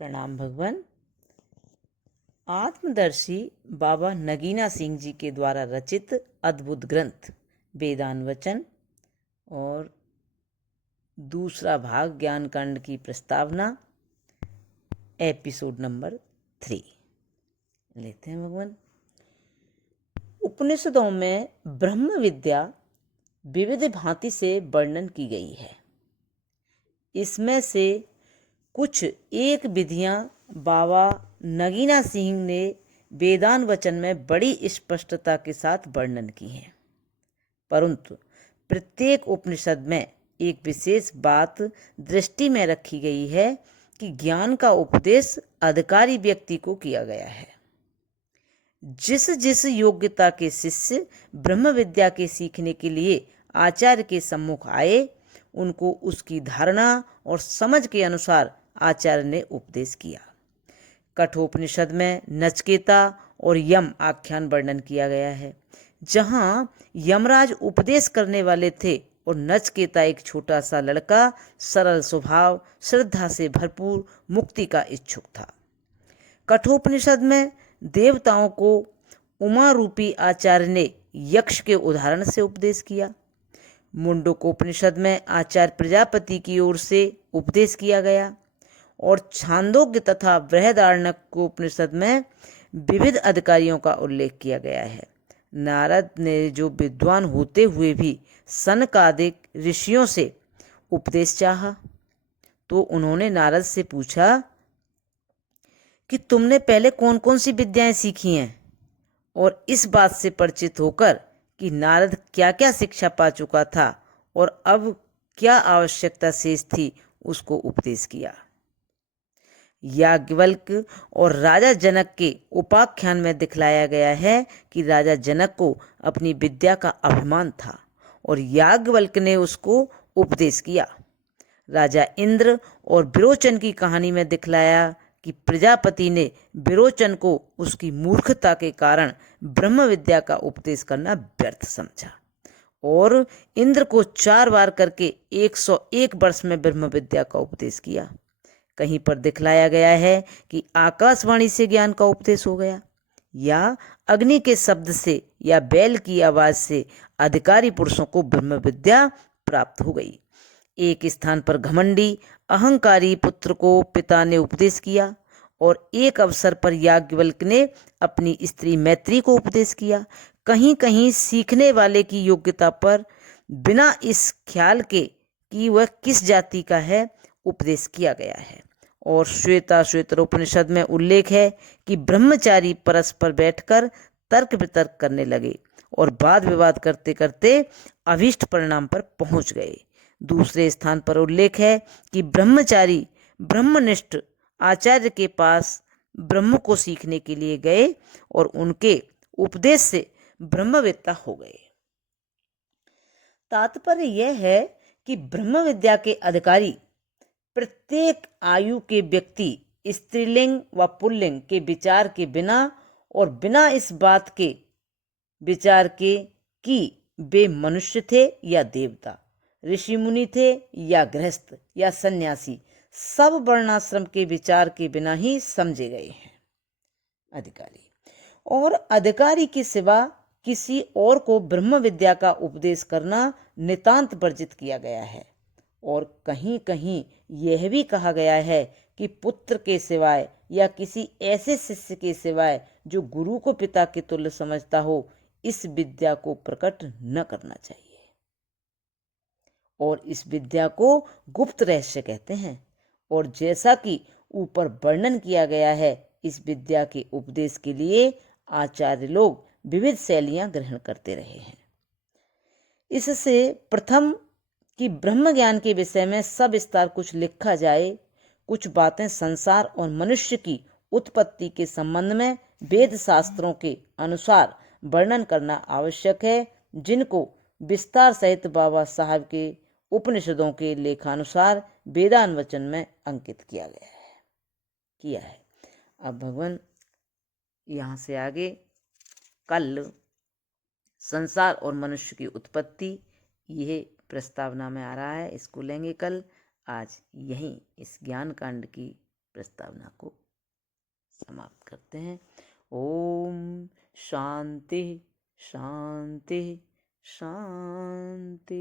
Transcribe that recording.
प्रणाम भगवान। आत्मदर्शी बाबा नगीना सिंह जी के द्वारा रचित अद्भुत ग्रंथ वेदान वचन और दूसरा भाग ज्ञान कांड की प्रस्तावना एपिसोड नंबर 3 लेते हैं भगवान। उपनिषदों में ब्रह्म विद्या विविध भांति से वर्णन की गई है। इसमें से कुछ एक विधियां बाबा नगीना सिंह ने वेदान वचन में बड़ी स्पष्टता के साथ वर्णन की हैं, परंतु प्रत्येक उपनिषद में एक विशेष बात दृष्टि में रखी गई है कि ज्ञान का उपदेश अधिकारी व्यक्ति को किया गया है। जिस जिस योग्यता के शिष्य ब्रह्म विद्या के सीखने के लिए आचार्य के सम्मुख आए, उनको उसकी धारणा और समझ के अनुसार आचार्य ने उपदेश किया। कठोपनिषद में नचकेता और यम आख्यान वर्णन किया गया है, जहाँ यमराज उपदेश करने वाले थे और नचकेता एक छोटा सा लड़का, सरल स्वभाव, श्रद्धा से भरपूर, मुक्ति का इच्छुक था। कठोपनिषद में देवताओं को उमा रूपी आचार्य ने यक्ष के उदाहरण से उपदेश किया। मुंडकोपनिषद में आचार्य प्रजापति की ओर से उपदेश किया गया और छांदोग्य तथा बृहदारण्यकोपनिषद में विविध अधिकारियों का उल्लेख किया गया है। नारद ने जो विद्वान होते हुए भी सनकादिक ऋषियों से उपदेश चाहा, तो उन्होंने नारद से पूछा कि तुमने पहले कौन कौन सी विद्याएं सीखी हैं, और इस बात से परिचित होकर कि नारद क्या क्या शिक्षा पा चुका था और अब क्या आवश्यकता शेष थी, उसको उपदेश किया। याज्ञवल्क्य और राजा जनक के उपाख्यान में दिखलाया गया है कि राजा जनक को अपनी विद्या का अभिमान था और याज्ञवल्क्य ने उसको उपदेश किया। राजा इंद्र और विरोचन की कहानी में दिखलाया कि प्रजापति ने विरोचन को उसकी मूर्खता के कारण ब्रह्म विद्या का उपदेश करना व्यर्थ समझा और इंद्र को 4 बार करके 101 वर्ष में ब्रह्म विद्या का उपदेश किया। कहीं पर दिखलाया गया है कि आकाशवाणी से ज्ञान का उपदेश हो गया, या अग्नि के शब्द से या बैल की आवाज से अधिकारी पुरुषों को ब्रह्म विद्या प्राप्त हो गई। एक स्थान पर घमंडी अहंकारी पुत्र को पिता ने उपदेश किया और एक अवसर पर याज्ञवल्क्य ने अपनी स्त्री मैत्री को उपदेश किया। कहीं कहीं सीखने वाले की योग्यता पर बिना इस ख्याल के कि वह किस जाति का है उपदेश किया गया है। और श्वेतरोपनिषद में उल्लेख है कि ब्रह्मचारी परस्पर बैठकर तर्क वितर्क करने लगे और वाद विवाद करते करते अभीष्ट परिणाम पर पहुंच गए। दूसरे स्थान पर उल्लेख है कि ब्रह्मचारी ब्रह्मनिष्ठ आचार्य के पास ब्रह्म को सीखने के लिए गए और उनके उपदेश से ब्रह्मवेत्ता हो गए। तात्पर्य यह है कि ब्रह्म विद्या के अधिकारी प्रत्येक आयु के व्यक्ति स्त्रीलिंग व पुल्लिंग के विचार के बिना और बिना इस बात के विचार के कि वे मनुष्य थे या देवता, ऋषि मुनि थे या गृहस्थ या सन्यासी, सब वर्णाश्रम के विचार के बिना ही समझे गए हैं अधिकारी। और अधिकारी के सिवा किसी और को ब्रह्म विद्या का उपदेश करना नितांत वर्जित किया गया है। और कहीं कहीं यह भी कहा गया है कि पुत्र के सिवाय या किसी ऐसे शिष्य के सिवाय जो गुरु को पिता के तुल्य समझता हो, इस विद्या को प्रकट न करना चाहिए। और इस विद्या को गुप्त रहस्य कहते हैं। और जैसा कि ऊपर वर्णन किया गया है, इस विद्या के उपदेश के लिए आचार्य लोग विविध शैलियां ग्रहण करते रहे हैं। इससे प्रथम कि ब्रह्म ज्ञान के विषय में सविस्तार कुछ लिखा जाए, कुछ बातें संसार और मनुष्य की उत्पत्ति के संबंध में वेद शास्त्रों के अनुसार वर्णन करना आवश्यक है, जिनको विस्तार सहित बाबा साहब के उपनिषदों के लेखानुसार वेदान वचन में अंकित किया है। अब भगवान यहाँ से आगे कल संसार और मनुष्य की उत्पत्ति, यह प्रस्तावना में आ रहा है, इसको लेंगे कल। आज यहीं इस ज्ञान कांड की प्रस्तावना को समाप्त करते हैं। ओम शांति शांति शांति।